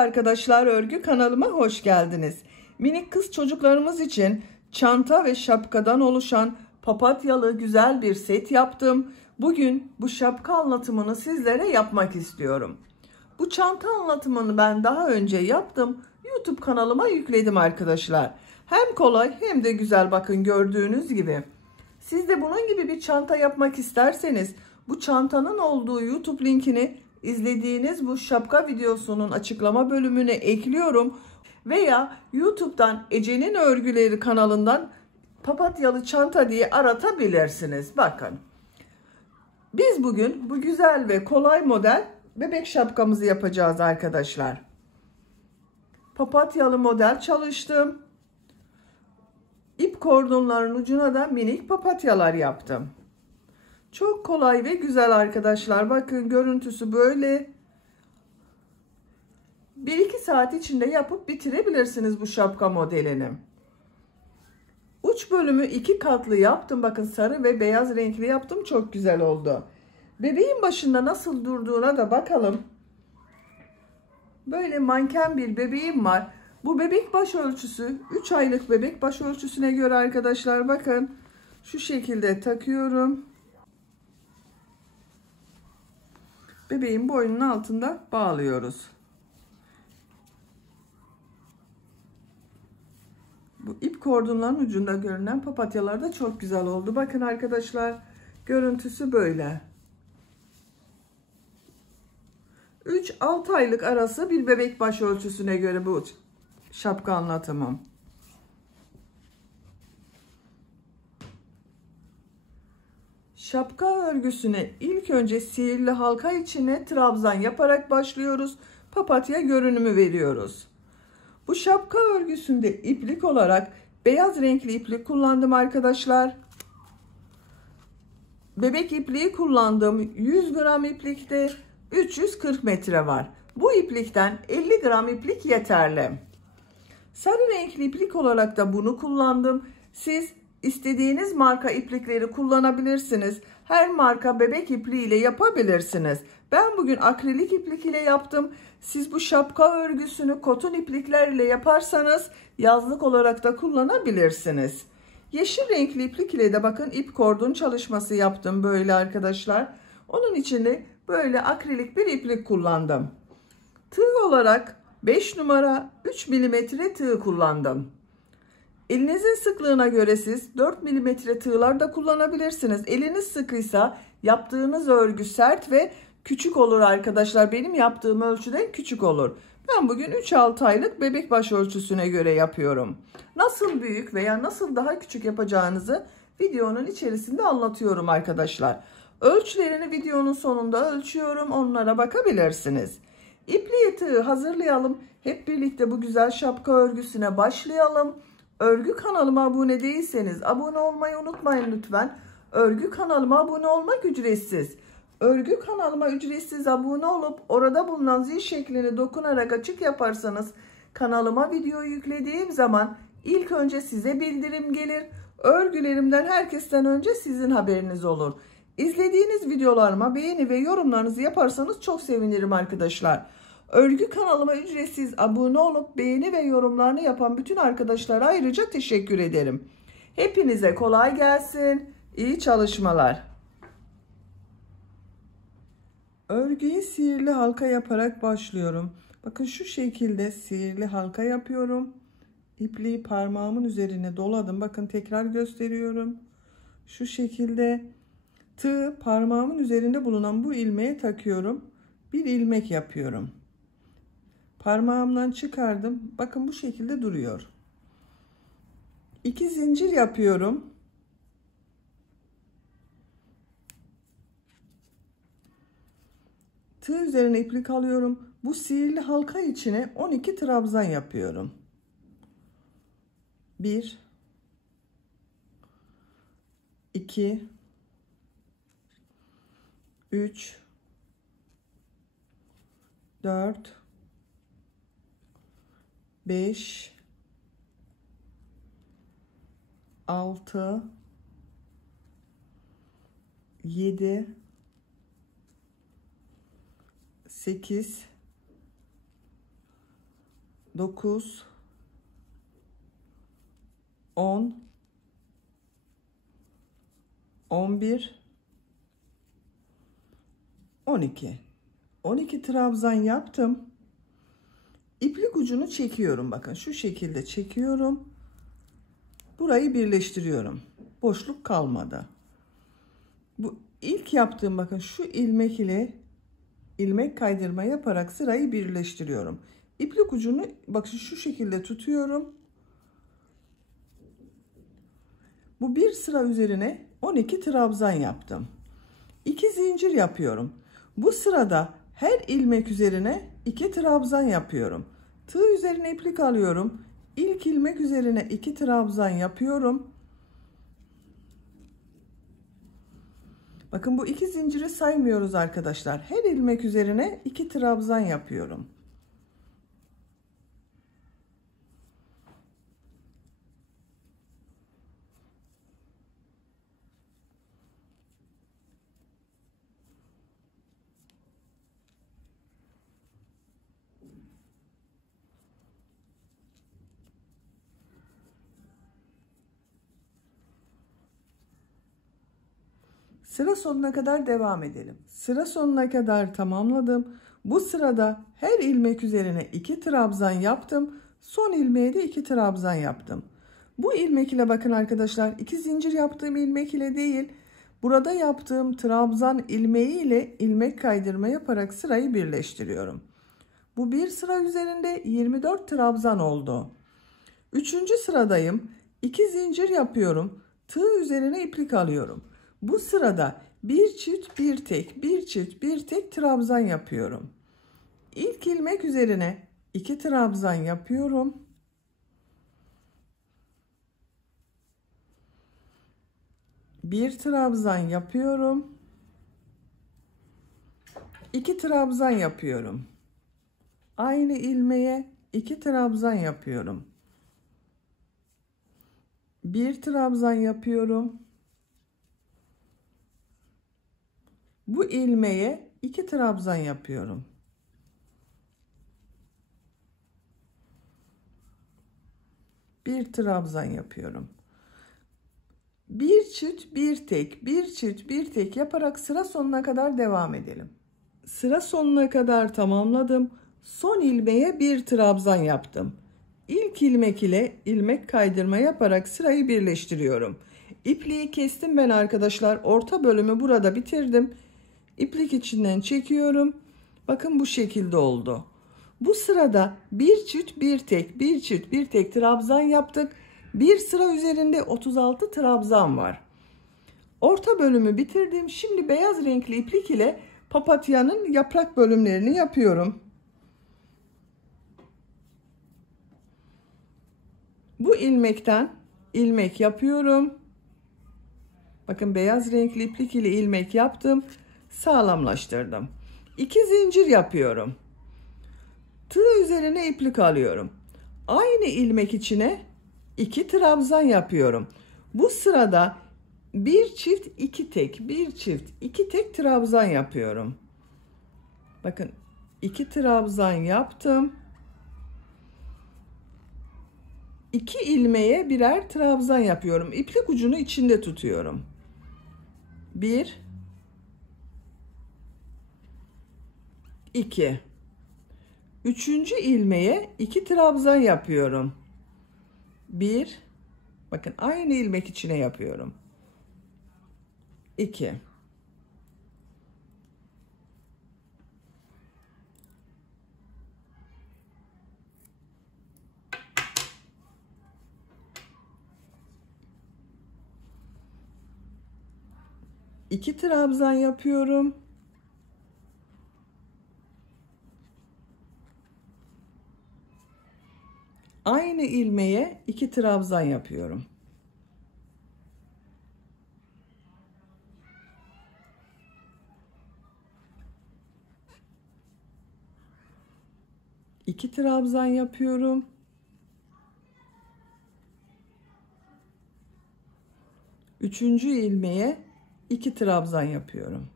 arkadaşlar, örgü kanalıma hoş geldiniz. Minik kız çocuklarımız için çanta ve şapkadan oluşan papatyalı güzel bir set yaptım. Bugün bu şapka anlatımını sizlere yapmak istiyorum. Bu çanta anlatımını ben daha önce yaptım. YouTube kanalıma yükledim arkadaşlar. Hem kolay hem de güzel, bakın gördüğünüz gibi. Siz de bunun gibi bir çanta yapmak isterseniz bu çantanın olduğu YouTube linkini izlediğiniz bu şapka videosunun açıklama bölümüne ekliyorum. Veya YouTube'dan Ece'nin Örgüleri kanalından papatyalı çanta diye aratabilirsiniz. Bakın. Biz bugün bu güzel ve kolay model bebek şapkamızı yapacağız arkadaşlar. Papatyalı model çalıştım. İp kordonların ucuna da minik papatyalar yaptım. Çok kolay ve güzel arkadaşlar. Bakın görüntüsü böyle. 1-2 saat içinde yapıp bitirebilirsiniz bu şapka modelini. Uç bölümü 2 katlı yaptım. Bakın sarı ve beyaz renkli yaptım. Çok güzel oldu. Bebeğin başında nasıl durduğuna da bakalım. Böyle manken bir bebeğim var. Bu bebek baş ölçüsü 3 aylık bebek baş ölçüsüne göre arkadaşlar, bakın şu şekilde takıyorum. Bebeğin boynunun altında bağlıyoruz. Bu ip kordonların ucunda görünen papatyalar da çok güzel oldu. Bakın arkadaşlar, görüntüsü böyle. 3-6 aylık arası bir bebek baş ölçüsüne göre bu şapka anlatımım. Şapka örgüsüne ilk önce sihirli halka içine trabzan yaparak başlıyoruz. Papatya görünümü veriyoruz. Bu şapka örgüsünde iplik olarak beyaz renkli iplik kullandım arkadaşlar. Bebek ipliği kullandım. 100 gram iplikte 340 metre var. Bu iplikten 50 gram iplik yeterli. Sarı renkli iplik olarak da bunu kullandım. Siz istediğiniz marka iplikleri kullanabilirsiniz. Her marka bebek ipliği ile yapabilirsiniz. Ben bugün akrilik iplik ile yaptım. Siz bu şapka örgüsünü koton iplikler ile yaparsanız yazlık olarak da kullanabilirsiniz. Yeşil renkli iplik ile de bakın ip kordon çalışması yaptım böyle arkadaşlar. Onun için de böyle akrilik bir iplik kullandım. Tığ olarak 5 numara 3 milimetre tığ kullandım. Elinizin sıklığına göre siz 4 milimetre tığlar da kullanabilirsiniz. Eliniz sıkıysa yaptığınız örgü sert ve küçük olur arkadaşlar. Benim yaptığım ölçüden küçük olur. Ben bugün 3-6 aylık bebek baş ölçüsüne göre yapıyorum. Nasıl büyük veya nasıl daha küçük yapacağınızı videonun içerisinde anlatıyorum arkadaşlar. Ölçülerini videonun sonunda ölçüyorum. Onlara bakabilirsiniz. İpliği tığı hazırlayalım. Hep birlikte bu güzel şapka örgüsüne başlayalım. Örgü kanalıma abone değilseniz abone olmayı unutmayın lütfen. Örgü kanalıma abone olmak ücretsiz. Örgü kanalıma ücretsiz abone olup orada bulunan zil şeklini dokunarak açık yaparsanız kanalıma video yüklediğim zaman ilk önce size bildirim gelir. Örgülerimden herkesten önce sizin haberiniz olur. İzlediğiniz videolarıma beğeni ve yorumlarınızı yaparsanız çok sevinirim arkadaşlar. Örgü kanalıma ücretsiz abone olup beğeni ve yorumlarını yapan bütün arkadaşlara ayrıca teşekkür ederim. Hepinize kolay gelsin. İyi çalışmalar. Örgüyü sihirli halka yaparak başlıyorum. Bakın şu şekilde sihirli halka yapıyorum. İpliği parmağımın üzerine doladım. Bakın tekrar gösteriyorum. Şu şekilde tığı parmağımın üzerinde bulunan bu ilmeğe takıyorum. Bir ilmek yapıyorum. Parmağımdan çıkardım. Bakın bu şekilde duruyor. 2 zincir yapıyorum. Tığ üzerine iplik alıyorum. Bu sihirli halka içine 12 trabzan yapıyorum. 1 2 3 4 5 6 7 8 9, 10, 11, 12. 12 trabzan yaptım. İplik ucunu çekiyorum. Bakın şu şekilde çekiyorum. Burayı birleştiriyorum. Boşluk kalmadı. Bu ilk yaptığım, bakın şu ilmek ile ilmek kaydırma yaparak sırayı birleştiriyorum. İplik ucunu bakın şu şekilde tutuyorum. Bu bir sıra üzerine 12 trabzan yaptım. 2 zincir yapıyorum. Bu sırada her ilmek üzerine 2 trabzan yapıyorum. Tığ üzerine iplik alıyorum. İlk ilmek üzerine 2 trabzan yapıyorum. Bakın bu 2 zinciri saymıyoruz arkadaşlar. Her ilmek üzerine 2 trabzan yapıyorum. Sıra sonuna kadar devam edelim. Sıra sonuna kadar tamamladım. Bu sırada her ilmek üzerine 2 trabzan yaptım. Son ilmeğe de 2 trabzan yaptım. Bu ilmek ile bakın arkadaşlar, 2 zincir yaptığım ilmek ile değil, burada yaptığım trabzan ilmeği ile ilmek kaydırma yaparak sırayı birleştiriyorum. Bu bir sıra üzerinde 24 trabzan oldu. 3. sıradayım. 2 zincir yapıyorum. Tığ üzerine iplik alıyorum. Bu sırada bir çift bir tek, bir çift bir tek trabzan yapıyorum. İlk ilmek üzerine 2 trabzan yapıyorum. Bir trabzan yapıyorum. 2 trabzan yapıyorum. Aynı ilmeğe 2 trabzan yapıyorum. Bir trabzan yapıyorum. Bu ilmeğe 2 trabzan yapıyorum. Bir trabzan yapıyorum. Bir çift bir tek, bir çift bir tek yaparak sıra sonuna kadar devam edelim. Sıra sonuna kadar tamamladım. Son ilmeğe bir trabzan yaptım. İlk ilmek ile ilmek kaydırma yaparak sırayı birleştiriyorum. İpliği kestim ben arkadaşlar. Orta bölümü burada bitirdim. İplik içinden çekiyorum. Bakın bu şekilde oldu. Bu sırada bir çift bir tek, bir çift bir tek trabzan yaptık. Bir sıra üzerinde 36 trabzan var. Orta bölümü bitirdim. Şimdi beyaz renkli iplik ile papatyanın yaprak bölümlerini yapıyorum. Bu ilmekten ilmek yapıyorum. Bakın beyaz renkli iplik ile ilmek yaptım. Sağlamlaştırdım. 2 zincir yapıyorum. Tığ üzerine iplik alıyorum. Aynı ilmek içine 2 trabzan yapıyorum. Bu sırada bir çift iki tek, bir çift iki tek trabzan yapıyorum. Bakın 2 trabzan yaptım. 2 ilmeğe birer trabzan yapıyorum. İplik ucunu içinde tutuyorum. 1 2 Üçüncü ilmeğe 2 trabzan yapıyorum. 1 bakın aynı ilmek içine yapıyorum. 2 2 trabzan yapıyorum. Aynı ilmeğe 2 trabzan yapıyorum. 2 trabzan yapıyorum. Üçüncü ilmeğe 2 trabzan yapıyorum.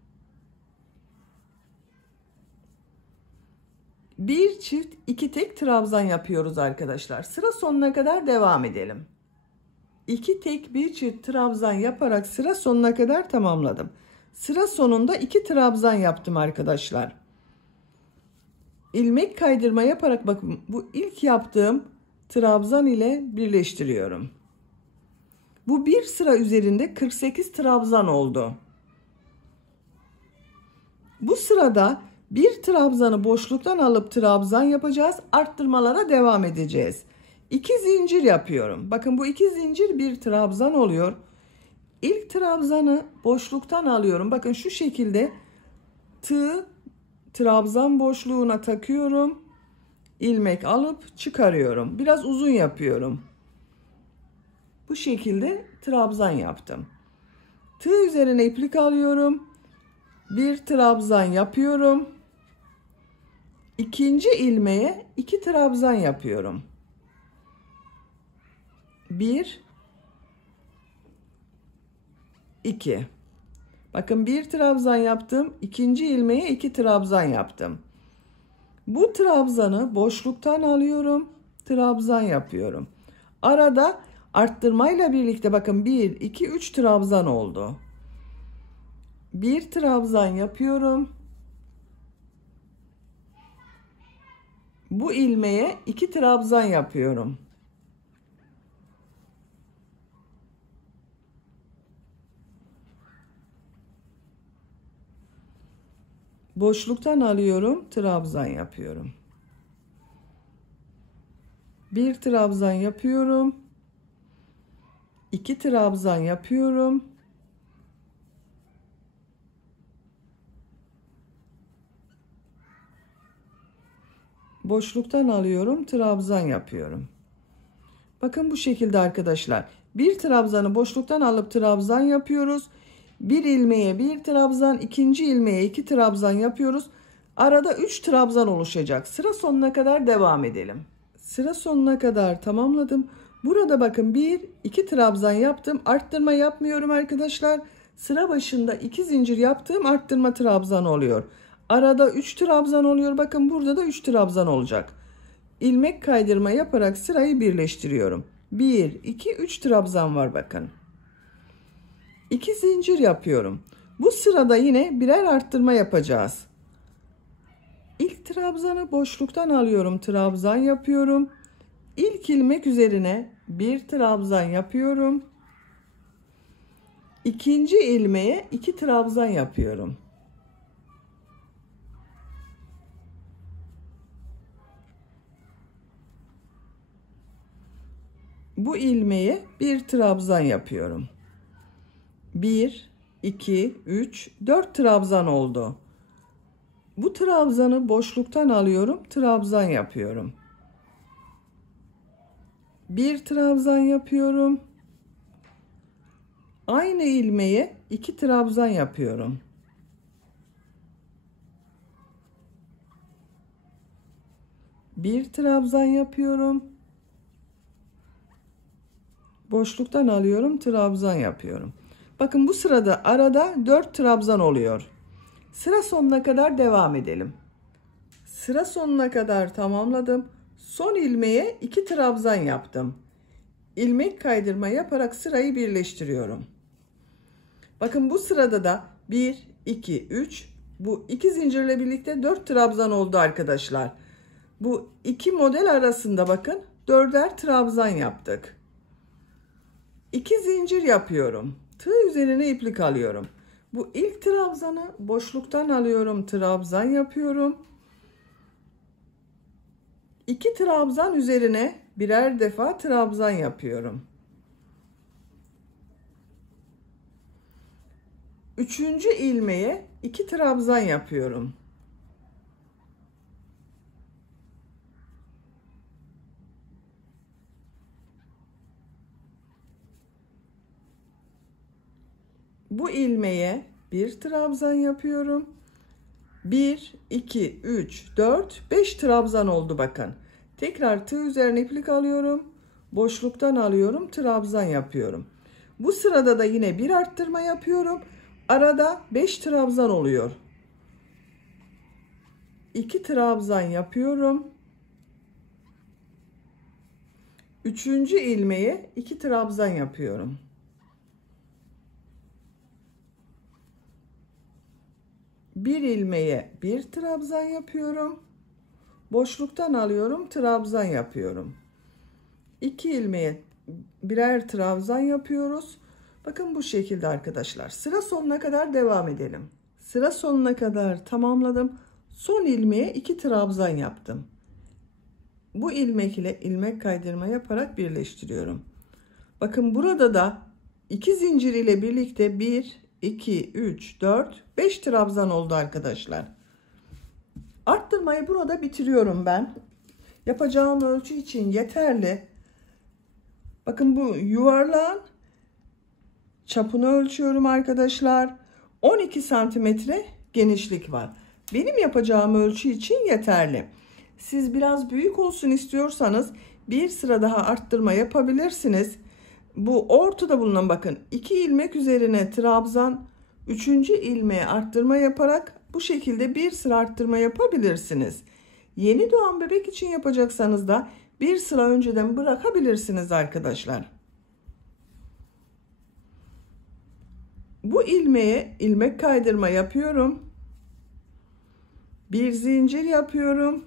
Bir çift iki tek trabzan yapıyoruz arkadaşlar. Sıra sonuna kadar devam edelim. İki tek bir çift trabzan yaparak sıra sonuna kadar tamamladım. Sıra sonunda iki trabzan yaptım arkadaşlar. İlmek kaydırma yaparak bakın bu ilk yaptığım trabzan ile birleştiriyorum. Bu bir sıra üzerinde 48 trabzan oldu. Bu sırada bir trabzanı boşluktan alıp trabzan yapacağız. Arttırmalara devam edeceğiz. 2 zincir yapıyorum. Bakın bu 2 zincir bir trabzan oluyor. İlk trabzanı boşluktan alıyorum. Bakın şu şekilde tığ trabzan boşluğuna takıyorum. İlmek alıp çıkarıyorum. Biraz uzun yapıyorum. Bu şekilde trabzan yaptım. Tığ üzerine iplik alıyorum. Bir trabzan yapıyorum. İkinci ilmeğe 2 trabzan yapıyorum. 1 2. Bakın bir trabzan yaptım. İkinci ilmeğe 2 trabzan yaptım. Bu trabzanı boşluktan alıyorum. Trabzan yapıyorum. Arada arttırmayla birlikte bakın 1 2 3 trabzan oldu. Bir trabzan yapıyorum. Bu ilmeğe 2 trabzan yapıyorum. Boşluktan alıyorum, trabzan yapıyorum. Bir trabzan yapıyorum. 2 trabzan yapıyorum. Boşluktan alıyorum, trabzan yapıyorum. Bakın bu şekilde arkadaşlar. Bir trabzanı boşluktan alıp trabzan yapıyoruz. Bir ilmeğe bir trabzan, ikinci ilmeğe 2 trabzan yapıyoruz. Arada 3 trabzan oluşacak. Sıra sonuna kadar devam edelim. Sıra sonuna kadar tamamladım. Burada bakın 1 2 trabzan yaptım. Arttırma yapmıyorum arkadaşlar. Sıra başında 2 zincir yaptığım arttırma trabzan oluyor. Arada 3 trabzan oluyor. Bakın burada da 3 trabzan olacak. İlmek kaydırma yaparak sırayı birleştiriyorum. 1 2 3 trabzan var bakın. 2 zincir yapıyorum. Bu sırada yine birer arttırma yapacağız. İlk trabzanı boşluktan alıyorum, trabzan yapıyorum. İlk ilmek üzerine bir trabzan yapıyorum. İkinci ilmeğe 2 trabzan yapıyorum. Bu ilmeğe bir trabzan yapıyorum. 1 2 3 4 trabzan oldu. Bu trabzanı boşluktan alıyorum, trabzan yapıyorum. Bir trabzan yapıyorum. Aynı ilmeğe 2 trabzan yapıyorum. Bir trabzan yapıyorum. Boşluktan alıyorum, trabzan yapıyorum. Bakın bu sırada arada 4 trabzan oluyor. Sıra sonuna kadar devam edelim. Sıra sonuna kadar tamamladım. Son ilmeğe 2 trabzan yaptım. İlmek kaydırma yaparak sırayı birleştiriyorum. Bakın bu sırada da 1 2 3 bu 2 zincirle birlikte 4 trabzan oldu arkadaşlar. Bu iki model arasında bakın 4'er trabzan yaptık. 2 zincir yapıyorum. Tığ üzerine iplik alıyorum. Bu ilk trabzanı boşluktan alıyorum, trabzan yapıyorum. 2 trabzan üzerine birer defa trabzan yapıyorum. Üçüncü ilmeğe 2 trabzan yapıyorum. Bu ilmeğe bir trabzan yapıyorum. 1 2 3 4 5 trabzan oldu bakın. Tekrar tığ üzerine iplik alıyorum. Boşluktan alıyorum, trabzan yapıyorum. Bu sırada da yine bir arttırma yapıyorum. Arada 5 trabzan oluyor. 2 trabzan yapıyorum. 3. ilmeğe 2 trabzan yapıyorum. Bir ilmeğe 1 trabzan yapıyorum. Boşluktan alıyorum, trabzan yapıyorum. 2 ilmeğe birer trabzan yapıyoruz. Bakın bu şekilde arkadaşlar. Sıra sonuna kadar devam edelim. Sıra sonuna kadar tamamladım. Son ilmeğe 2 trabzan yaptım. Bu ilmek ile ilmek kaydırma yaparak birleştiriyorum. Bakın burada da 2 zincir ile birlikte 1, 2, 3, 4, 5 trabzan oldu arkadaşlar. Arttırmayı burada bitiriyorum ben. Yapacağım ölçü için yeterli. Bakın bu yuvarlağın çapını ölçüyorum arkadaşlar. 12 santimetre genişlik var. Benim yapacağım ölçü için yeterli. Siz biraz büyük olsun istiyorsanız bir sıra daha arttırma yapabilirsiniz. Bu ortada bulunan bakın 2 ilmek üzerine trabzan, 3. ilmeğe arttırma yaparak bu şekilde bir sıra arttırma yapabilirsiniz. Yeni doğan bebek için yapacaksanız da bir sıra önceden bırakabilirsiniz arkadaşlar. Bu ilmeğe ilmek kaydırma yapıyorum. Bir zincir yapıyorum.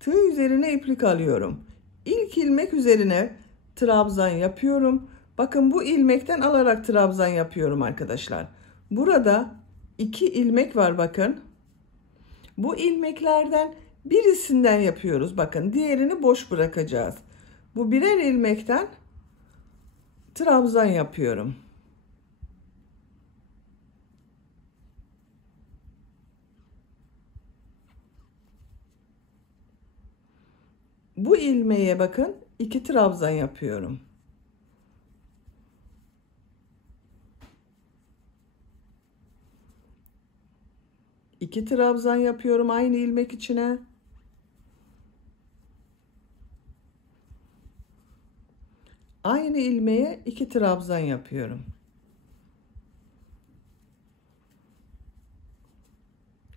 Tığ üzerine iplik alıyorum. İlk ilmek üzerine trabzan yapıyorum. Bakın bu ilmekten alarak trabzan yapıyorum arkadaşlar. Burada 2 ilmek var bakın. Bu ilmeklerden birisinden yapıyoruz. Bakın diğerini boş bırakacağız. Bu birer ilmekten trabzan yapıyorum. Bu ilmeğe bakın 2 trabzan yapıyorum. İki trabzan yapıyorum aynı ilmek içine. Aynı ilmeğe 2 trabzan yapıyorum.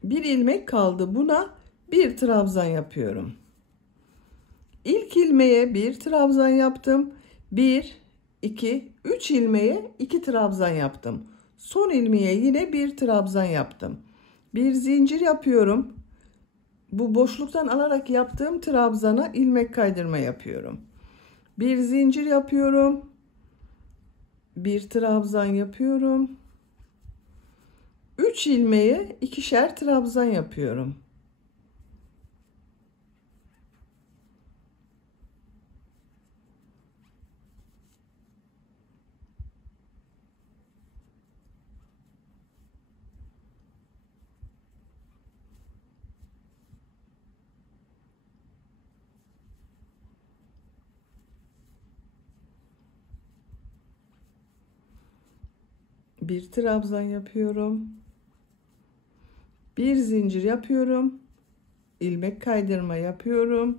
Bir ilmek kaldı. Buna bir trabzan yapıyorum. İlk ilmeğe bir trabzan yaptım. 1, 2, 3 ilmeğe 2 trabzan yaptım. Son ilmeğe yine bir trabzan yaptım. Bir zincir yapıyorum. Bu boşluktan alarak yaptığım trabzana ilmek kaydırma yapıyorum. Bir zincir yapıyorum. Bir trabzan yapıyorum. 3 ilmeğe ikişer trabzan yapıyorum. Bir trabzan yapıyorum. Bir zincir yapıyorum. İlmek kaydırma yapıyorum.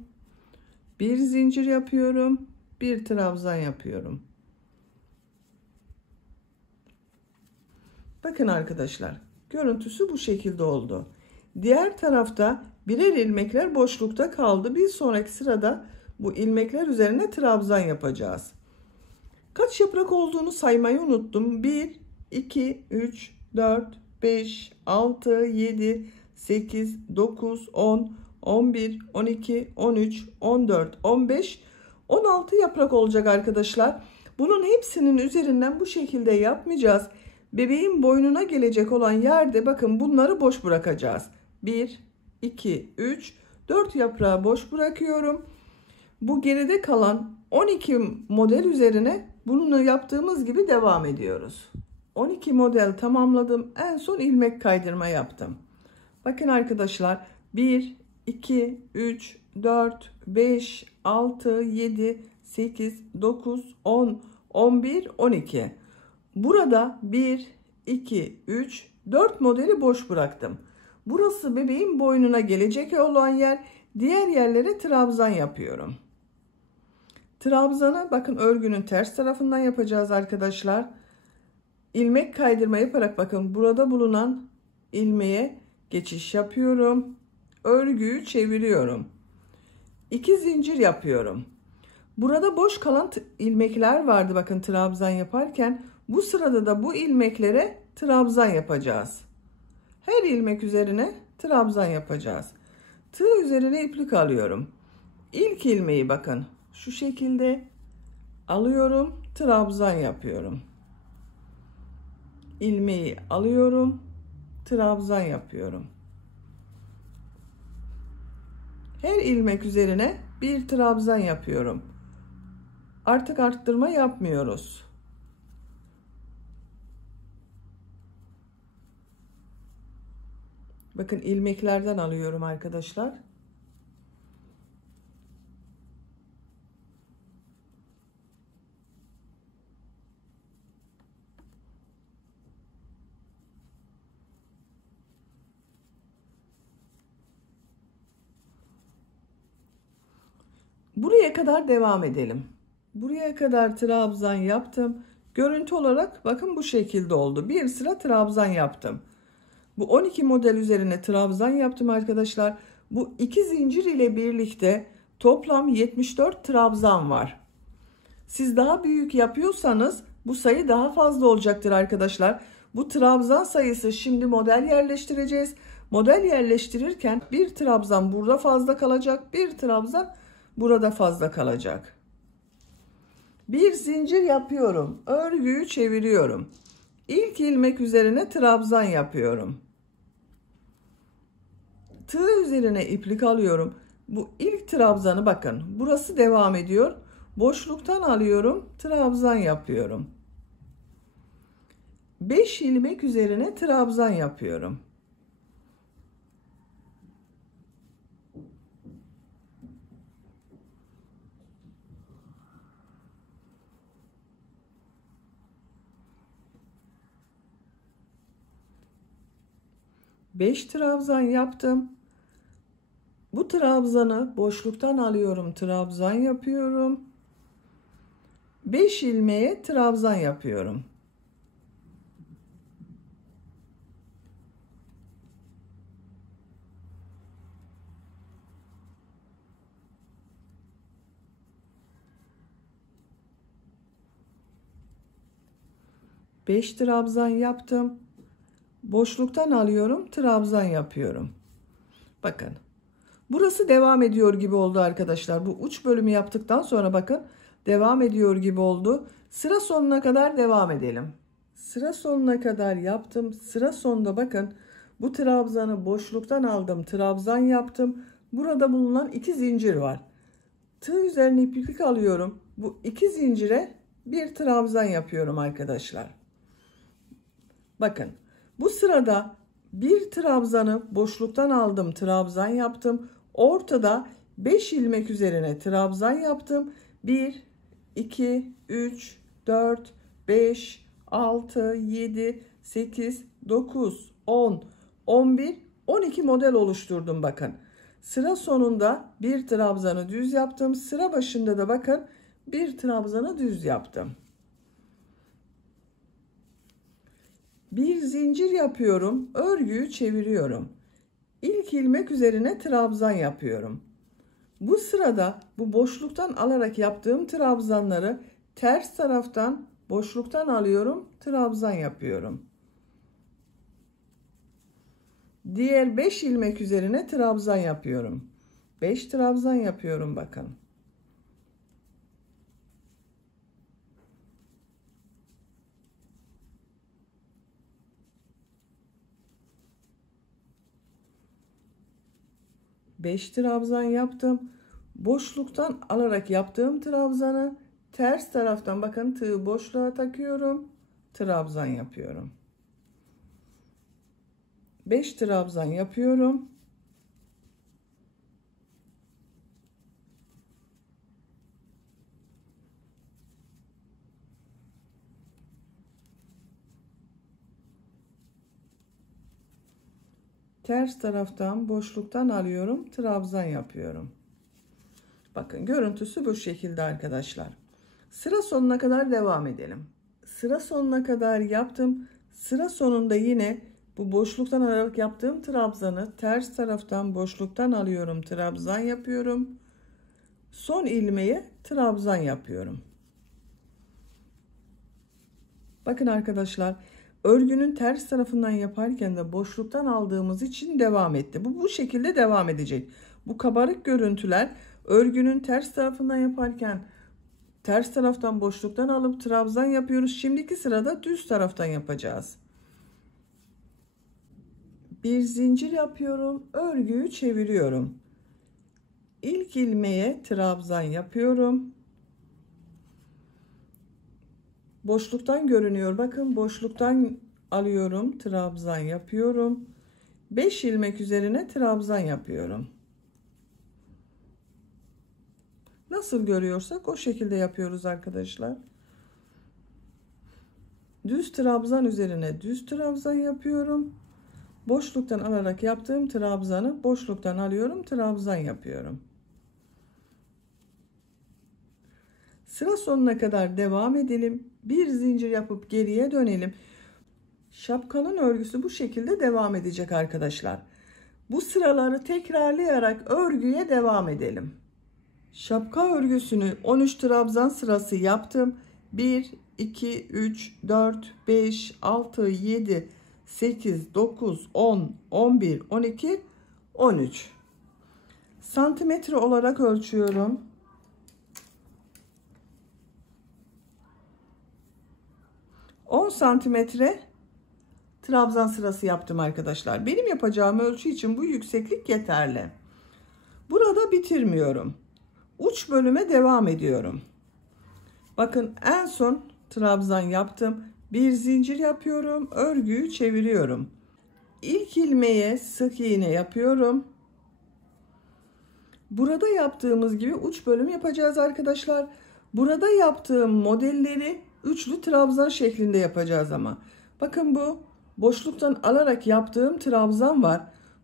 Bir zincir yapıyorum. Bir trabzan yapıyorum. Bakın arkadaşlar, görüntüsü bu şekilde oldu. Diğer tarafta birer ilmekler boşlukta kaldı. Bir sonraki sırada bu ilmekler üzerine trabzan yapacağız. Kaç yaprak olduğunu saymayı unuttum. 1, 2, 3, 4, 5, 6, 7, 8, 9, 10, 11, 12, 13, 14, 15, 16 yaprak olacak arkadaşlar. Bunun hepsinin üzerinden bu şekilde yapmayacağız. Bebeğin boynuna gelecek olan yerde bakın bunları boş bırakacağız. 1, 2, 3, 4 yaprağı boş bırakıyorum. Bu geride kalan 12 model üzerine bunu yaptığımız gibi devam ediyoruz. 12 model tamamladım. En son ilmek kaydırma yaptım. Bakın arkadaşlar 1, 2, 3, 4, 5, 6, 7, 8, 9, 10, 11, 12. Burada 1, 2, 3, 4 modeli boş bıraktım. Burası bebeğin boynuna gelecek olan yer. Diğer yerlere trabzan yapıyorum. Trabzanı bakın örgünün ters tarafından yapacağız arkadaşlar. İlmek kaydırma yaparak bakın burada bulunan ilmeğe geçiş yapıyorum. Örgüyü çeviriyorum. 2 zincir yapıyorum. Burada boş kalan ilmekler vardı bakın trabzan yaparken. Bu sırada da bu ilmeklere trabzan yapacağız. Her ilmek üzerine trabzan yapacağız. Tığ üzerine iplik alıyorum. İlk ilmeği bakın şu şekilde alıyorum, trabzan yapıyorum. İlmeği alıyorum, trabzan yapıyorum. Her ilmek üzerine bir trabzan yapıyorum. Artık arttırma yapmıyoruz. Bakın ilmeklerden alıyorum arkadaşlar. Buraya kadar devam edelim. Buraya kadar trabzan yaptım. Görüntü olarak bakın bu şekilde oldu. Bir sıra trabzan yaptım. Bu 12 model üzerine trabzan yaptım arkadaşlar. Bu 2 zincir ile birlikte toplam 74 trabzan var. Siz daha büyük yapıyorsanız bu sayı daha fazla olacaktır arkadaşlar. Bu trabzan sayısı şimdi model yerleştireceğiz. Model yerleştirirken bir trabzan burada fazla kalacak, bir trabzan burada fazla kalacak. Bir zincir yapıyorum. Örgüyü çeviriyorum. İlk ilmek üzerine trabzan yapıyorum. Tığ üzerine iplik alıyorum. Bu ilk trabzanı bakın. Burası devam ediyor. Boşluktan alıyorum. Trabzan yapıyorum. 5 ilmek üzerine trabzan yapıyorum. Beş trabzan yaptım. Bu trabzanı boşluktan alıyorum. Trabzan yapıyorum. 5 ilmeğe trabzan yapıyorum. Beş trabzan yaptım. Boşluktan alıyorum, trabzan yapıyorum. Bakın. Burası devam ediyor gibi oldu arkadaşlar. Bu uç bölümü yaptıktan sonra bakın devam ediyor gibi oldu. Sıra sonuna kadar devam edelim. Sıra sonuna kadar yaptım. Sıra sonunda bakın bu trabzanı boşluktan aldım. Trabzan yaptım. Burada bulunan 2 zincir var. Tığ üzerine iplik alıyorum. Bu 2 zincire bir trabzan yapıyorum arkadaşlar. Bakın bu sırada bir trabzanı boşluktan aldım. Trabzan yaptım. Ortada 5 ilmek üzerine trabzan yaptım. 1, 2, 3, 4, 5, 6, 7, 8, 9, 10, 11, 12 model oluşturdum bakın. Sıra sonunda bir trabzanı düz yaptım. Sıra başında da bakın bir trabzanı düz yaptım. Bir zincir yapıyorum. Örgüyü çeviriyorum. İlk ilmek üzerine trabzan yapıyorum. Bu sırada bu boşluktan alarak yaptığım trabzanları ters taraftan boşluktan alıyorum. Trabzan yapıyorum. Diğer 5 ilmek üzerine trabzan yapıyorum. 5 trabzan yapıyorum bakın. Beş trabzan yaptım. Boşluktan alarak yaptığım trabzanı ters taraftan bakın tığı boşluğa takıyorum. Trabzan yapıyorum. 5 trabzan yapıyorum. Ters taraftan boşluktan alıyorum. Trabzan yapıyorum. Bakın görüntüsü bu şekilde arkadaşlar. Sıra sonuna kadar devam edelim. Sıra sonuna kadar yaptım. Sıra sonunda yine Bu boşluktan alarak yaptığım trabzanı ters taraftan boşluktan alıyorum, trabzan yapıyorum. Son ilmeğe trabzan yapıyorum. Bakın arkadaşlar, örgünün ters tarafından yaparken de boşluktan aldığımız için devam etti. Bu şekilde devam edecek. Bu kabarık görüntüler örgünün ters tarafından yaparken ters taraftan boşluktan alıp trabzan yapıyoruz. Şimdiki sırada düz taraftan yapacağız. Bir zincir yapıyorum, örgüyü çeviriyorum. İlk ilmeğe trabzan yapıyorum. Boşluktan görünüyor. Bakın, boşluktan alıyorum, trabzan yapıyorum. 5 ilmek üzerine trabzan yapıyorum. Nasıl görüyorsak o şekilde yapıyoruz arkadaşlar. Düz trabzan üzerine düz trabzan yapıyorum. Boşluktan alarak yaptığım trabzanı boşluktan alıyorum, trabzan yapıyorum. Sıra sonuna kadar devam edelim. Bir zincir yapıp geriye dönelim. Şapkanın örgüsü bu şekilde devam edecek arkadaşlar. Bu sıraları tekrarlayarak örgüye devam edelim. Şapka örgüsünü 13 trabzan sırası yaptım. 1, 2, 3, 4, 5, 6, 7, 8, 9, 10, 11, 12, 13. Santimetre olarak ölçüyorum. 10 santimetre trabzan sırası yaptım arkadaşlar. Benim yapacağım ölçü için bu yükseklik yeterli. Burada bitirmiyorum. Uç bölüme devam ediyorum. Bakın, en son trabzan yaptım. Bir zincir yapıyorum. Örgüyü çeviriyorum. İlk ilmeğe sık iğne yapıyorum. Burada yaptığımız gibi uç bölüm yapacağız arkadaşlar. Burada yaptığım modelleri üçlü trabzan şeklinde yapacağız ama. Bakın, bu boşluktan alarak yaptığım trabzan var.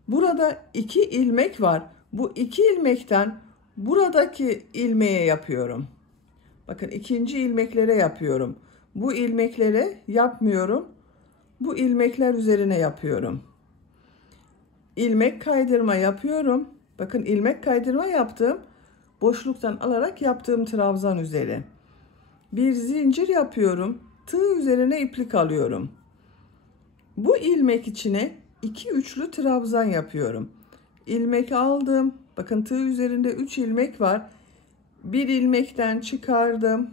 Burada 2 ilmek var. Bu 2 ilmekten buradaki ilmeğe yapıyorum. Bakın, ikinci ilmeklere yapıyorum. Bu ilmeklere yapmıyorum. Bu ilmekler üzerine yapıyorum. İlmek kaydırma yapıyorum. Bakın, ilmek kaydırma yaptım. Boşluktan alarak yaptığım trabzan üzeri. Bir zincir yapıyorum. Tığ üzerine iplik alıyorum. Bu ilmek içine 2 üçlü trabzan yapıyorum. İlmek aldım. Bakın, tığ üzerinde 3 ilmek var. Bir ilmekten çıkardım.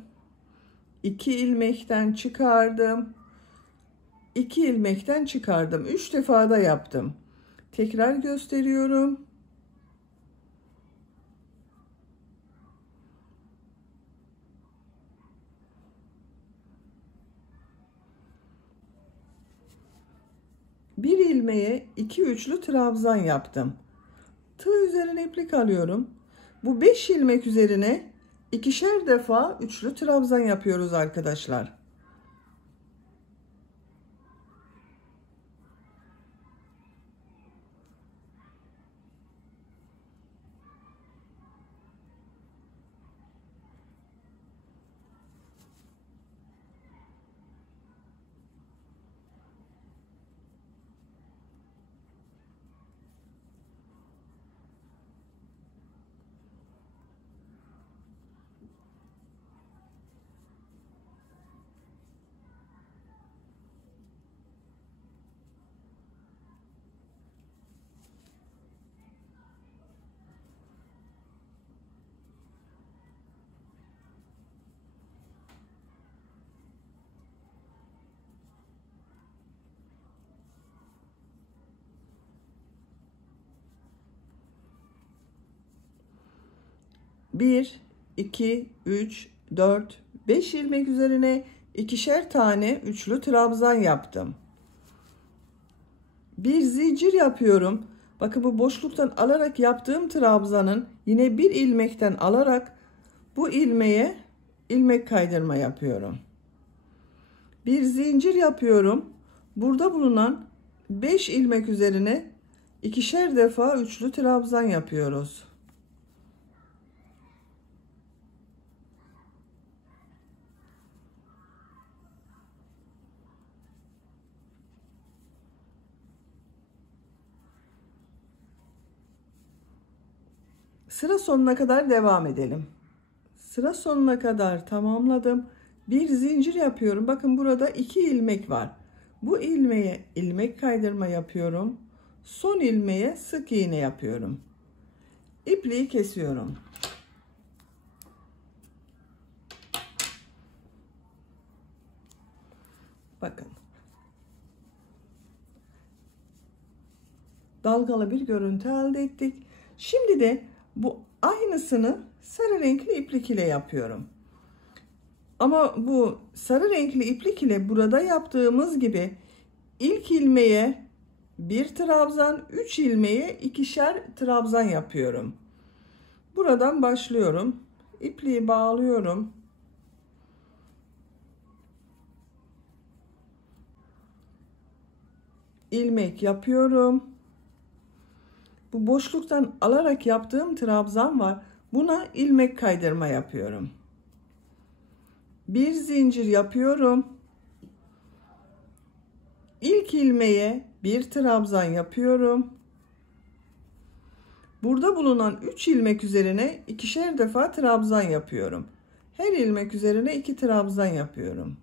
2 ilmekten çıkardım. 2 ilmekten çıkardım. 3 defa da yaptım. Tekrar gösteriyorum. Bir ilmeğe 2 üçlü trabzan yaptım. Tığ üzerine iplik alıyorum. Bu 5 ilmek üzerine ikişer defa üçlü trabzan yapıyoruz arkadaşlar. Bir, 2, 3, 4, 5 ilmek üzerine ikişer tane üçlü trabzan yaptım. Bir zincir yapıyorum. Bakın, bu boşluktan alarak yaptığım trabzanın yine bir ilmekten alarak bu ilmeğe ilmek kaydırma yapıyorum. Bir zincir yapıyorum. Burada bulunan 5 ilmek üzerine ikişer defa üçlü trabzan yapıyoruz. Sıra sonuna kadar devam edelim. Sıra sonuna kadar tamamladım. Bir zincir yapıyorum. Bakın burada 2 ilmek var. Bu ilmeğe ilmek kaydırma yapıyorum. Son ilmeğe sık iğne yapıyorum. İpliği kesiyorum. Bakın. Dalgalı bir görüntü elde ettik. Şimdi de bu aynısını sarı renkli iplik ile yapıyorum. Ama bu sarı renkli iplik ile burada yaptığımız gibi ilk ilmeğe bir trabzan, 3 ilmeğe ikişer trabzan yapıyorum. Buradan başlıyorum. İpliği bağlıyorum. İlmek yapıyorum. Bu boşluktan alarak yaptığım trabzan var. Buna ilmek kaydırma yapıyorum. Bir zincir yapıyorum. İlk ilmeğe bir trabzan yapıyorum. Burada bulunan 3 ilmek üzerine ikişer defa trabzan yapıyorum. Her ilmek üzerine 2 trabzan yapıyorum.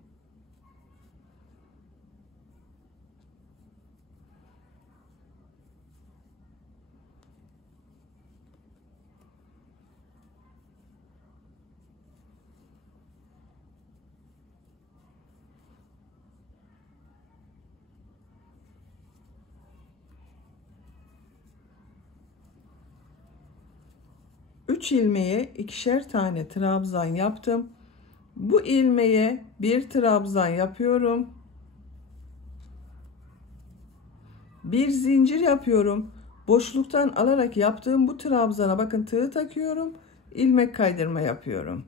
Üç ilmeğe ikişer tane trabzan yaptım. Bu ilmeğe bir trabzan yapıyorum. Bir zincir yapıyorum. Boşluktan alarak yaptığım bu trabzana bakın tığ takıyorum. İlmek kaydırma yapıyorum.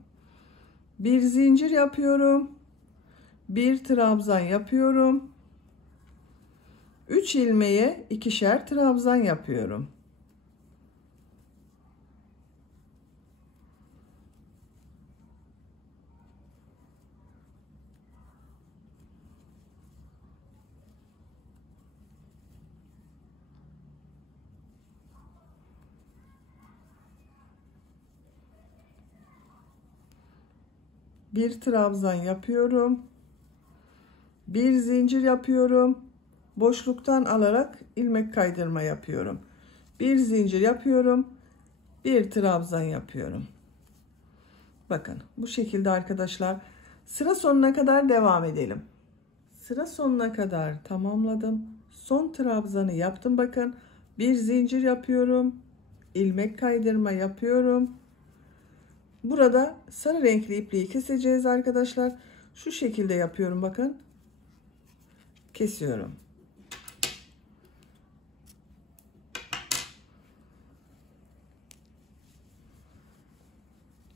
Bir zincir yapıyorum. Bir trabzan yapıyorum. 3 ilmeğe ikişer trabzan yapıyorum. Bir trabzan yapıyorum. Bir zincir yapıyorum. Boşluktan alarak ilmek kaydırma yapıyorum. Bir zincir yapıyorum. Bir trabzan yapıyorum. Bakın bu şekilde arkadaşlar. Sıra sonuna kadar devam edelim. Sıra sonuna kadar tamamladım. Son trabzanı yaptım bakın. Bir zincir yapıyorum. İlmek kaydırma yapıyorum. Burada sarı renkli ipliği keseceğiz arkadaşlar. Şu şekilde yapıyorum bakın. Kesiyorum.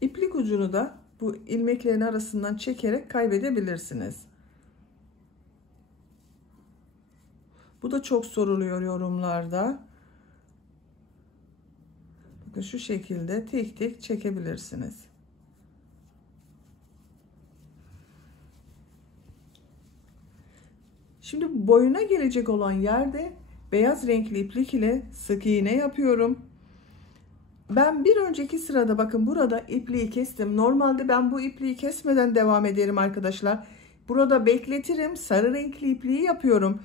İplik ucunu da bu ilmeklerin arasından çekerek kaybedebilirsiniz. Bu da çok soruluyor yorumlarda. Bakın şu şekilde tek tek çekebilirsiniz. Şimdi boyuna gelecek olan yerde beyaz renkli iplik ile sık iğne yapıyorum. Ben bir önceki sırada bakın burada ipliği kestim. Normalde ben bu ipliği kesmeden devam ederim arkadaşlar. Burada bekletirim. Sarı renkli ipliği yapıyorum.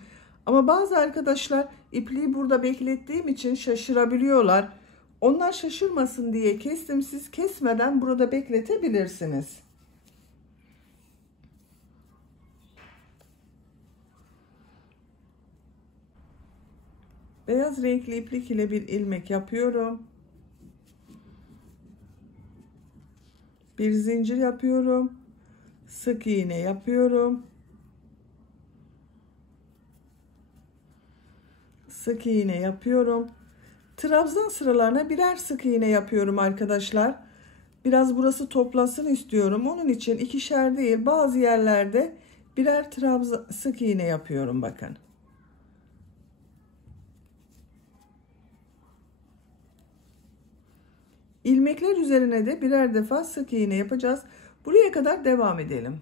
Ama bazı arkadaşlar ipliği burada beklettiğim için şaşırabiliyorlar. Onlar şaşırmasın diye kestim. Siz kesmeden burada bekletebilirsiniz. Beyaz renkli iplik ile bir ilmek yapıyorum. Bir zincir yapıyorum. Sık iğne yapıyorum. Sık iğne yapıyorum. Trabzan sıralarına birer sık iğne yapıyorum arkadaşlar. Biraz burası toplasın istiyorum. Onun için ikişer değil bazı yerlerde birer trabzan sık iğne yapıyorum bakın. İlmekler üzerine de birer defa sık iğne yapacağız. Buraya kadar devam edelim.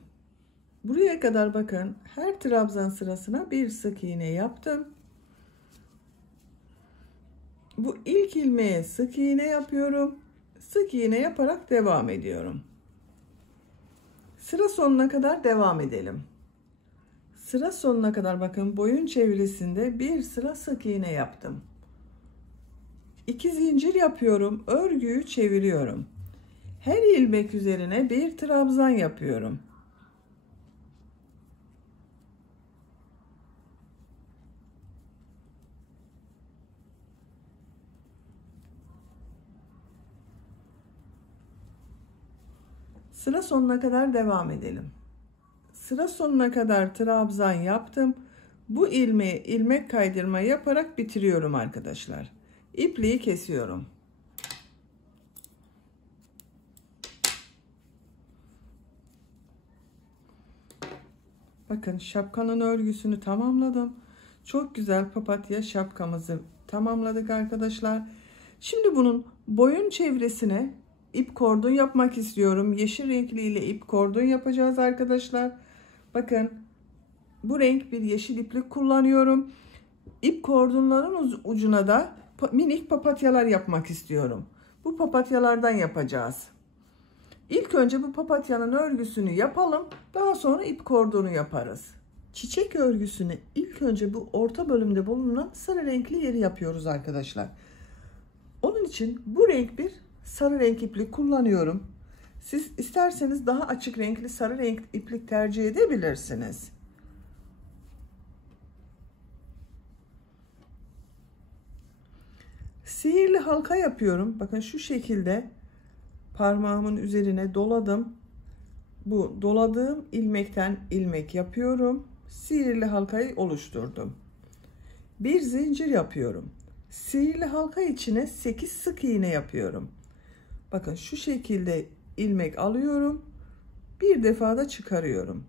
Buraya kadar bakın her trabzan sırasına bir sık iğne yaptım. Bu ilk ilmeğe sık iğne yapıyorum. sık iğne yaparak devam ediyorum. Sıra sonuna kadar devam edelim. Sıra sonuna kadar bakın boyun çevresinde bir sıra sık iğne yaptım. 2 zincir yapıyorum, örgüyü çeviriyorum. Her ilmek üzerine bir trabzan yapıyorum. Sıra sonuna kadar devam edelim. Sıra sonuna kadar trabzan yaptım. Bu ilmeği ilmek kaydırma yaparak bitiriyorum arkadaşlar. İpliği kesiyorum. Bakın şapkanın örgüsünü tamamladım. Çok güzel papatya şapkamızı tamamladık arkadaşlar. Şimdi bunun boyun çevresine ip kordon yapmak istiyorum. Yeşil renkli ile ip kordon yapacağız arkadaşlar. Bakın bu renk bir yeşil iplik kullanıyorum. İp kordonların ucuna da minik papatyalar yapmak istiyorum. Bu papatyalardan yapacağız. İlk önce bu papatyanın örgüsünü yapalım. Daha sonra ip kordonu yaparız. Çiçek örgüsünü ilk önce bu orta bölümde bulunan sarı renkli yeri yapıyoruz arkadaşlar. Onun için bu renk bir sarı renk iplik kullanıyorum. Siz isterseniz daha açık renkli sarı renk iplik tercih edebilirsiniz. Sihirli halka yapıyorum. Bakın şu şekilde parmağımın üzerine doladım. Bu doladığım ilmekten ilmek yapıyorum. Sihirli halkayı oluşturdum. Bir zincir yapıyorum. Sihirli halka içine 8 sık iğne yapıyorum. Bakın şu şekilde ilmek alıyorum. Bir defa da çıkarıyorum.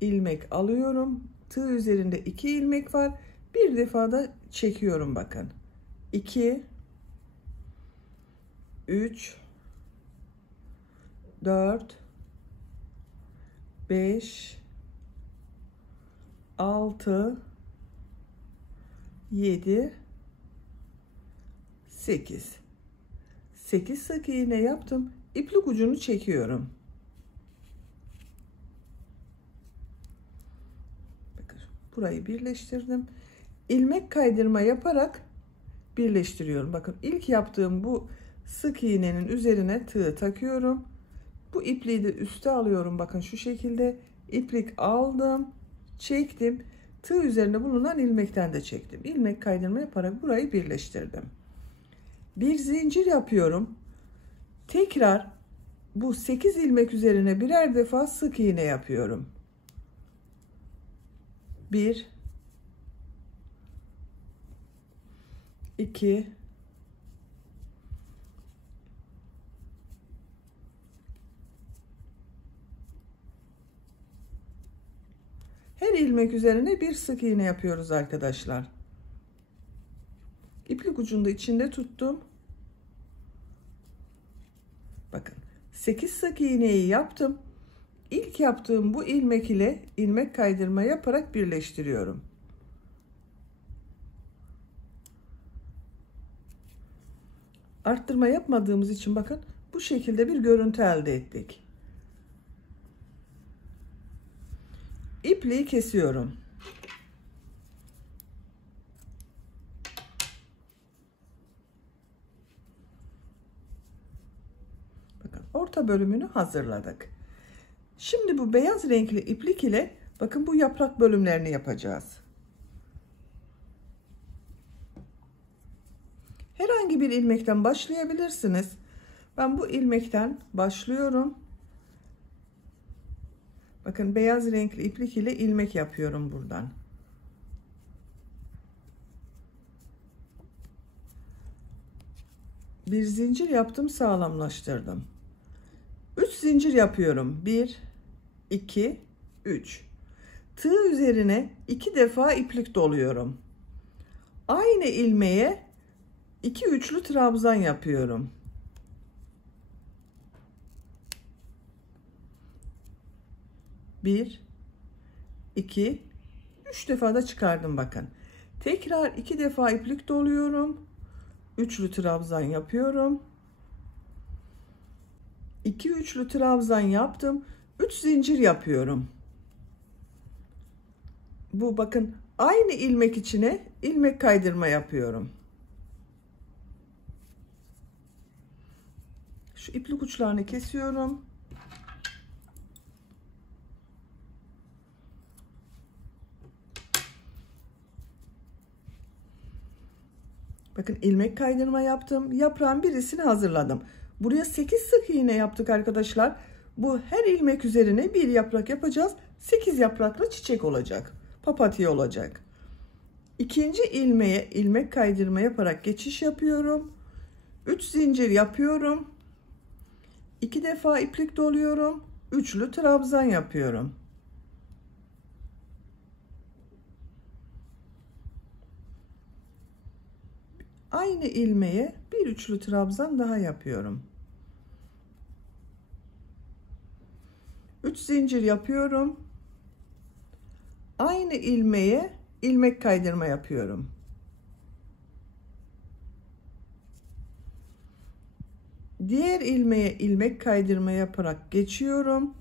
İlmek alıyorum. Tığ üzerinde 2 ilmek var. Bir defa da çekiyorum bakın. 2 3 4 5 6 7 8 sık iğne yaptım. İplik ucunu çekiyorum. Bakın burayı birleştirdim. İlmek kaydırma yaparak birleştiriyorum. Bakın ilk yaptığım bu sık iğnenin üzerine tığ takıyorum. Bu ipliği de üste alıyorum. Bakın şu şekilde iplik aldım, çektim. Tığ üzerinde bulunan ilmekten de çektim. İlmek kaydırma yaparak burayı birleştirdim. Bir zincir yapıyorum. Tekrar bu 8 ilmek üzerine birer defa sık iğne yapıyorum. 1 2 Her ilmek üzerine bir sık iğne yapıyoruz arkadaşlar. İplik ucunu da içinde tuttum. Bakın 8 sık iğneyi yaptım. İlk yaptığım bu ilmek ile ilmek kaydırma yaparak birleştiriyorum. Arttırma yapmadığımız için bakın bu şekilde bir görüntü elde ettik. İpliği kesiyorum. Bakın orta bölümünü hazırladık. Şimdi bu beyaz renkli iplik ile bakın bu yaprak bölümlerini yapacağız. Herhangi bir ilmekten başlayabilirsiniz. Ben bu ilmekten başlıyorum. Bakın beyaz renkli iplik ile ilmek yapıyorum buradan. Bir zincir yaptım, sağlamlaştırdım. 3 zincir yapıyorum. 1 2 3. Tığ üzerine 2 defa iplik doluyorum. Aynı ilmeğe 2 üçlü trabzan yapıyorum. 1 2 3 defa da çıkardım bakın. Tekrar 2 defa iplik doluyorum. Üçlü trabzan yapıyorum. 2 üçlü trabzan yaptım. 3 zincir yapıyorum. Bu bakın aynı ilmek içine ilmek kaydırma yapıyorum. Şu iplik uçlarını kesiyorum. Bakın ilmek kaydırma yaptım. Yaprağın birisini hazırladım. Buraya 8 sık iğne yaptık arkadaşlar. Bu her ilmek üzerine bir yaprak yapacağız. 8 yapraklı çiçek olacak. Papatya olacak. İkinci ilmeğe ilmek kaydırma yaparak geçiş yapıyorum. 3 zincir yapıyorum. 2 defa iplik doluyorum. Üçlü trabzan yapıyorum. Aynı ilmeğe bir üçlü trabzan daha yapıyorum. 3 zincir yapıyorum. Aynı ilmeğe ilmek kaydırma yapıyorum. Diğer ilmeğe ilmek kaydırma yaparak geçiyorum.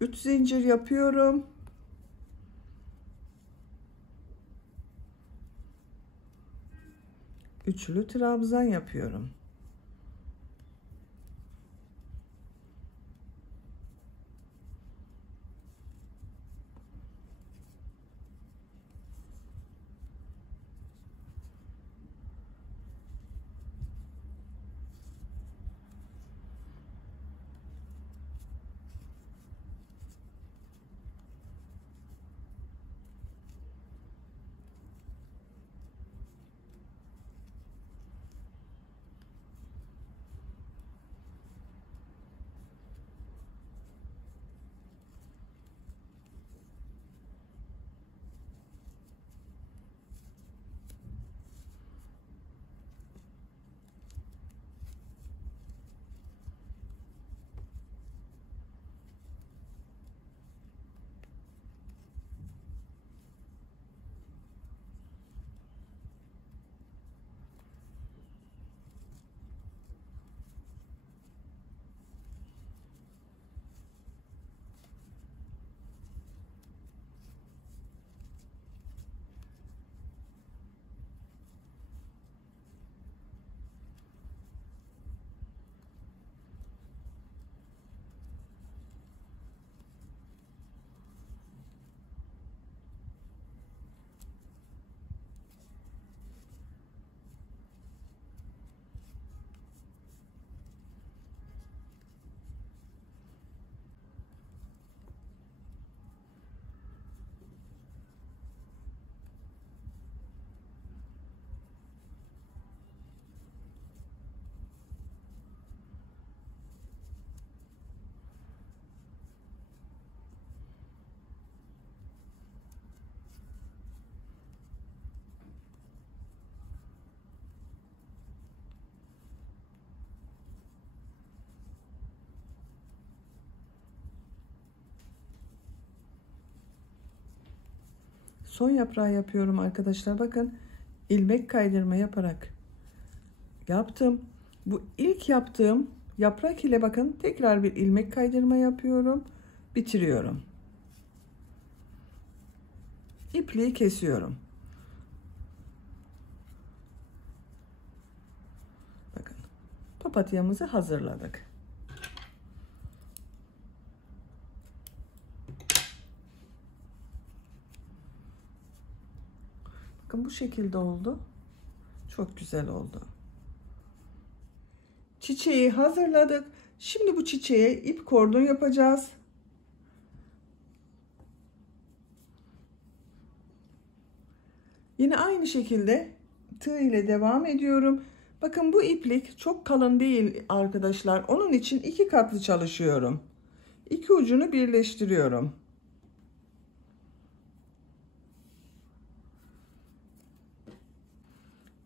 3 zincir yapıyorum. Üçlü trabzan yapıyorum. Son yaprağı yapıyorum arkadaşlar. Bakın ilmek kaydırma yaparak yaptım. Bu ilk yaptığım yaprak ile bakın tekrar bir ilmek kaydırma yapıyorum. Bitiriyorum. İpliği kesiyorum. Bakın papatyamızı hazırladık. Bakın bu şekilde oldu. Çok güzel oldu. Çiçeği hazırladık. Şimdi bu çiçeğe ip kordon yapacağız. Yine aynı şekilde tığ ile devam ediyorum. Bakın bu iplik çok kalın değil arkadaşlar. Onun için 2 katlı çalışıyorum. 2 ucunu birleştiriyorum.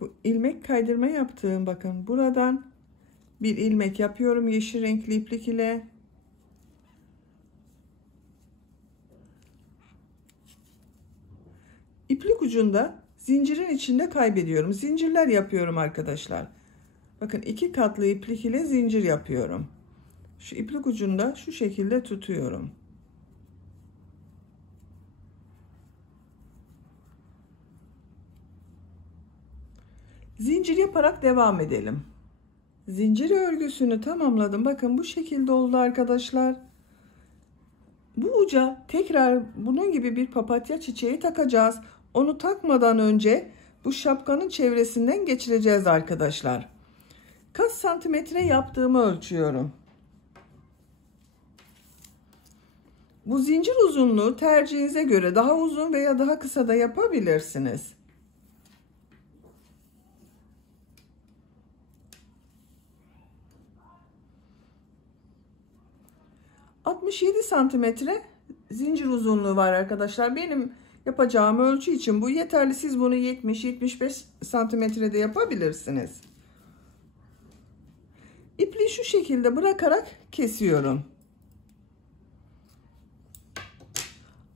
Bu ilmek kaydırma yaptığım bakın buradan bir ilmek yapıyorum yeşil renkli iplik ile. İplik ucunda zincirin içinde kaybediyorum. Zincirler yapıyorum arkadaşlar. Bakın 2 katlı iplik ile zincir yapıyorum. Şu iplik ucunda şu şekilde tutuyorum. Zincir yaparak devam edelim. Zincir örgüsünü tamamladım. Bakın bu şekilde oldu arkadaşlar. Bu uca tekrar bunun gibi bir papatya çiçeği takacağız. Onu takmadan önce bu şapkanın çevresinden geçireceğiz arkadaşlar. Kaç santimetre yaptığımı ölçüyorum. Bu zincir uzunluğu tercihinize göre daha uzun veya daha kısa da yapabilirsiniz. ...67 santimetre zincir uzunluğu var arkadaşlar. Benim yapacağım ölçü için bu yeterli. Siz bunu 70-75 santimetrede yapabilirsiniz. İpliği şu şekilde bırakarak kesiyorum.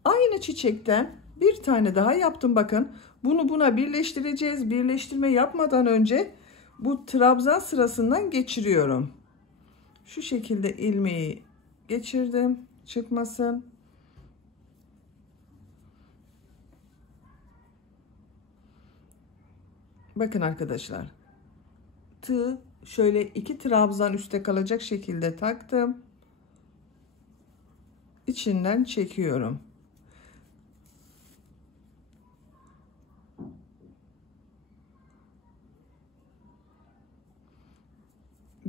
Aynı çiçekten bir tane daha yaptım bakın. Bunu buna birleştireceğiz. Birleştirme yapmadan önce bu trabzan sırasından geçiriyorum. Şu şekilde ilmeği geçirdim. Çıkmasın. Bakın arkadaşlar. Tığ şöyle 2 trabzan üstte kalacak şekilde taktım. İçinden çekiyorum.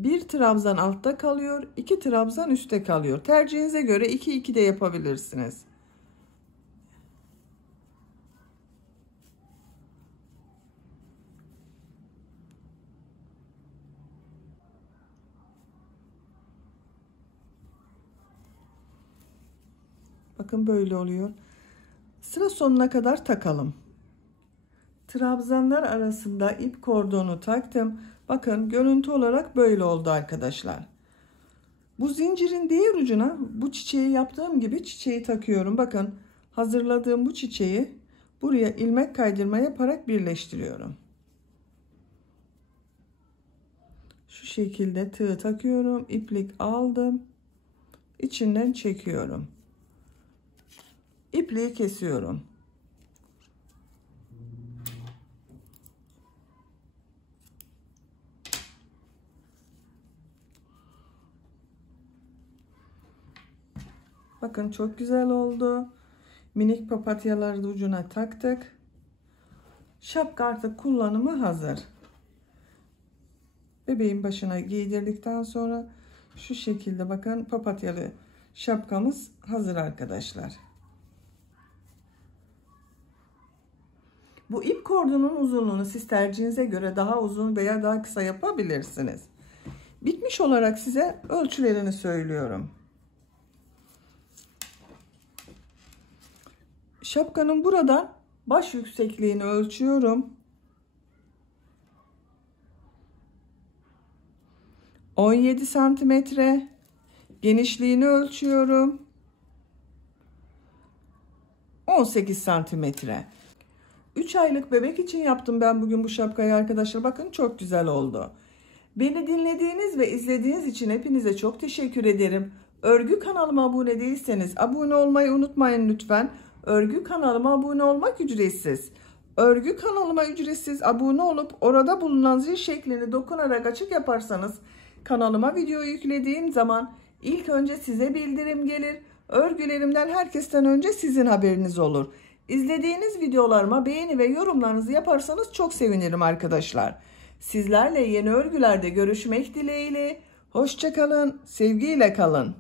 Bir trabzan altta kalıyor, 2 trabzan üstte kalıyor. Tercihinize göre 2-2 de yapabilirsiniz. Bakın böyle oluyor. Sıra sonuna kadar takalım. Trabzanlar arasında ip kordonu taktım. Bakın görüntü olarak böyle oldu arkadaşlar. Bu zincirin diğer ucuna bu çiçeği yaptığım gibi çiçeği takıyorum. Bakın hazırladığım bu çiçeği buraya ilmek kaydırma yaparak birleştiriyorum. Şu şekilde tığ takıyorum. İplik aldım. İçinden çekiyorum. İpliği kesiyorum. Bakın çok güzel oldu. Minik papatyaları ucuna taktık. Şapka artık kullanımı hazır. Bebeğin başına giydirdikten sonra şu şekilde bakın papatyalı şapkamız hazır arkadaşlar. Bu ip kordonun uzunluğunu siz tercihinize göre daha uzun veya daha kısa yapabilirsiniz. Bitmiş olarak size ölçülerini söylüyorum. Şapkanın burada baş yüksekliğini ölçüyorum. 17 santimetre. Genişliğini ölçüyorum. 18 santimetre. 3 aylık bebek için yaptım ben bugün bu şapkayı arkadaşlar. Bakın çok güzel oldu. Beni dinlediğiniz ve izlediğiniz için hepinize çok teşekkür ederim. Örgü kanalıma abone değilseniz abone olmayı unutmayın lütfen. Örgü kanalıma abone olmak ücretsiz. Örgü kanalıma ücretsiz abone olup orada bulunan zil şeklini dokunarak açık yaparsanız kanalıma video yüklediğim zaman ilk önce size bildirim gelir. Örgülerimden herkesten önce sizin haberiniz olur. İzlediğiniz videolarıma beğeni ve yorumlarınızı yaparsanız çok sevinirim arkadaşlar. Sizlerle yeni örgülerde görüşmek dileğiyle. Hoşça kalın, sevgiyle kalın.